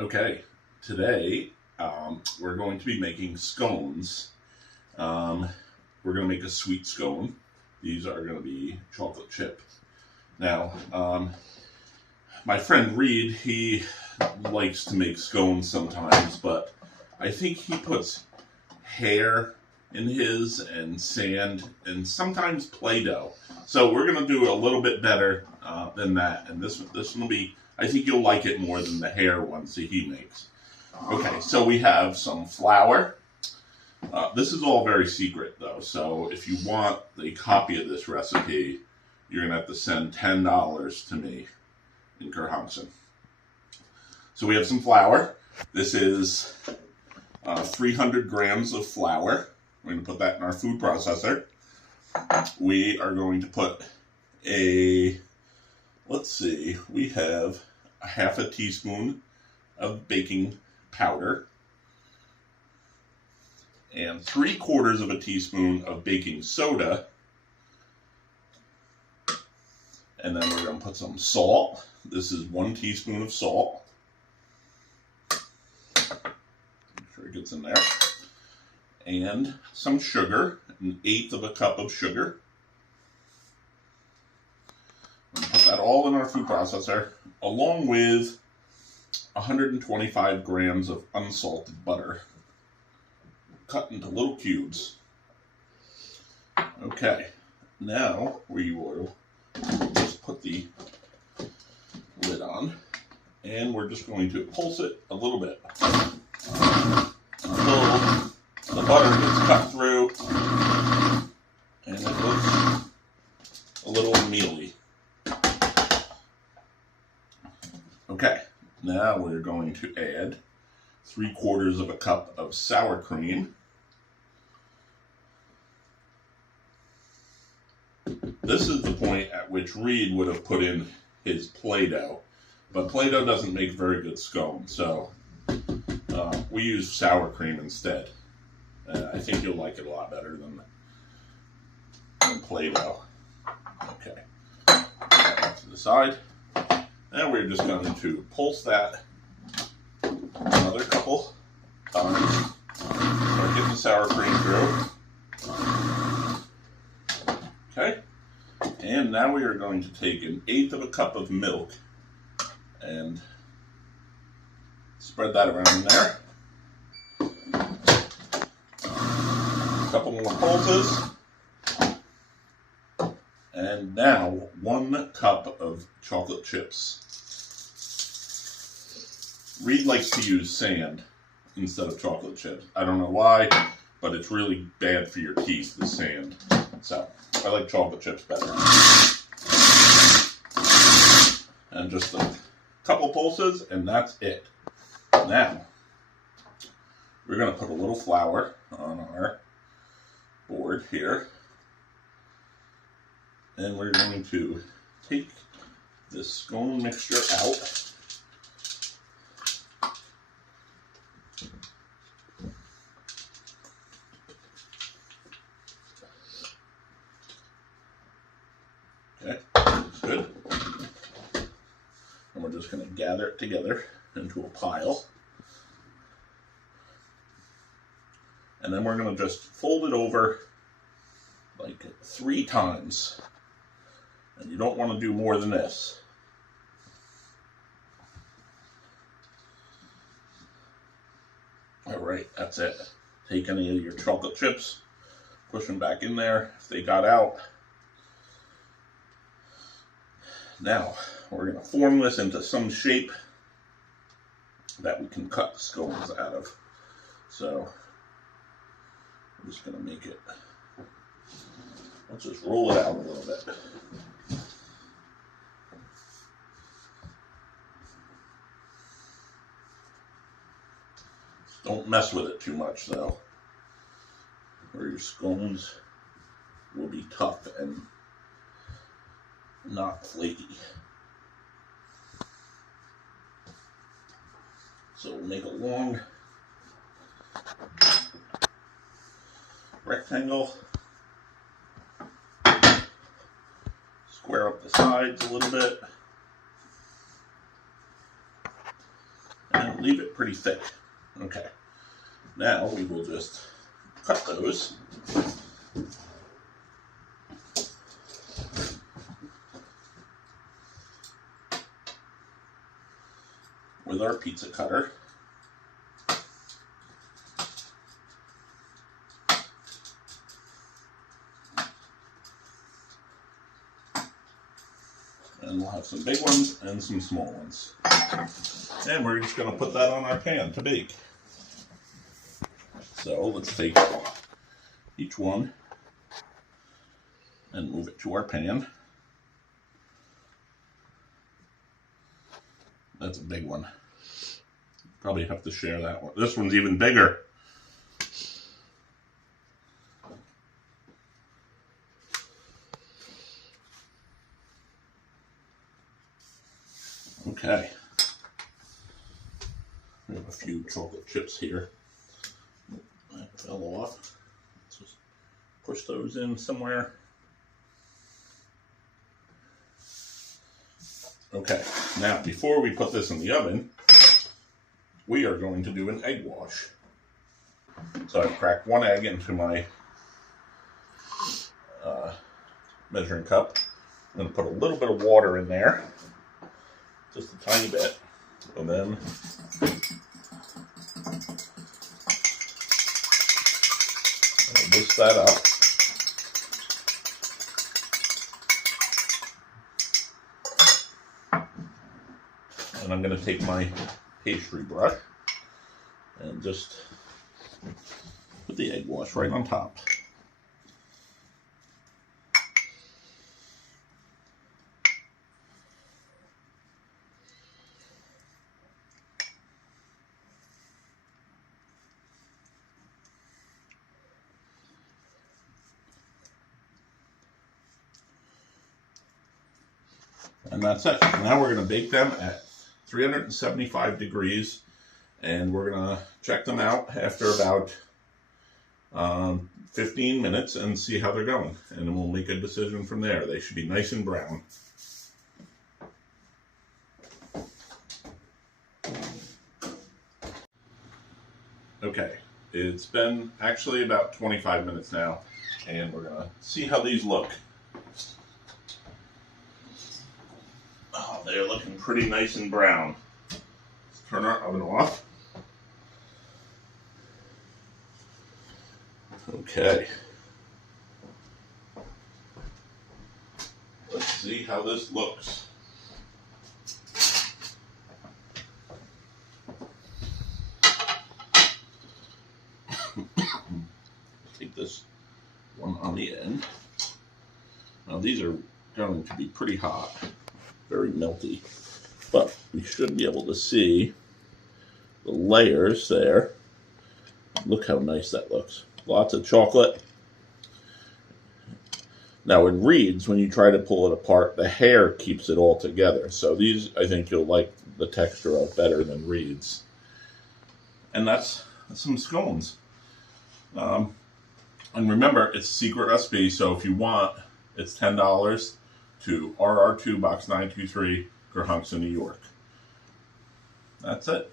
Okay, today we're going to be making scones. We're going to make a sweet scone. These are going to be chocolate chip. Now, my friend Reed, he likes to make scones sometimes, but I think he puts hair in his and sand and sometimes Play-Doh. So we're going to do a little bit better than that, and this will be, I think you'll like it more than the hair ones that he makes. Okay, so we have some flour. This is all very secret though, so if you want a copy of this recipe, you're going to have to send $10 to me in Kerhonkson. So we have some flour. This is 300 grams of flour. We're going to put that in our food processor. We are going to put we have a half a teaspoon of baking powder and 3/4 of a teaspoon of baking soda. And then we're going to put some salt. This is 1 teaspoon of salt. Make sure it gets in there. And some sugar, 1/8 of a cup of sugar. We're going to put that all in our food processor, along with 125 grams of unsalted butter, cut into little cubes. Okay, now we will just put the lid on, and we're just going to pulse it a little bit until the butter gets cut through and it looks a little mealy. Okay, now we're going to add 3/4 of a cup of sour cream. This is the point at which Reed would have put in his Play-Doh, but Play-Doh doesn't make very good scones, so we use sour cream instead. I think you'll like it a lot better than Play-Doh. Okay, put that to the side. Now we're just going to pulse that another couple times. Start getting the sour cream through. Okay, and now we are going to take 1/8 of a cup of milk and spread that around in there. A couple more pulses. And now 1 cup of chocolate chips. Reed likes to use sand instead of chocolate chips. I don't know why, but it's really bad for your teeth, the sand. So I like chocolate chips better. And just a couple pulses, and that's it. Now, we're going to put a little flour on our board here. And we're going to take this scone mixture out. Okay, that's good. And we're just going to gather it together into a pile. And then we're going to just fold it over like 3 times. And you don't want to do more than this. Alright, that's it. Take any of your chocolate chips, push them back in there if they got out. Now, we're going to form this into some shape that we can cut the scones out of. So, I'm just going to make it, let's just roll it out a little bit. Don't mess with it too much though, or your scones will be tough and not flaky. So we'll make a long rectangle, square up the sides a little bit, and leave it pretty thick. Okay. Now we will just cut those. With our pizza cutter. And we'll have some big ones and some small ones. And we're just going to put that on our pan to bake. So let's take each one and move it to our pan. That's a big one. Probably have to share that one. This one's even bigger. Okay. We have a few chocolate chips here. That fell off. Let's just push those in somewhere. Okay, now before we put this in the oven, we are going to do an egg wash. So I've cracked one egg into my measuring cup. I'm going to put a little bit of water in there, just a tiny bit, and then whisk that up. And I'm going to take my pastry brush and just put the egg wash right on top. And that's it. Now we're going to bake them at 375 degrees, and we're going to check them out after about 15 minutes and see how they're going. And then we'll make a decision from there. They should be nice and brown. Okay, it's been actually about 25 minutes now, and we're going to see how these look. Oh, they're looking pretty nice and brown. Let's turn our oven off. Okay. Let's see how this looks. Take this one on the end. Now these are going to be pretty hot. Very melty, but we should be able to see the layers there. Look how nice that looks. Lots of chocolate. Now in reeds, when you try to pull it apart, the hair keeps it all together. So these, I think you'll like the texture of better than reeds. And that's some scones. And remember, it's a secret recipe, so if you want, it's $10. To RR2 Box 923, Gerhunks in New York. That's it.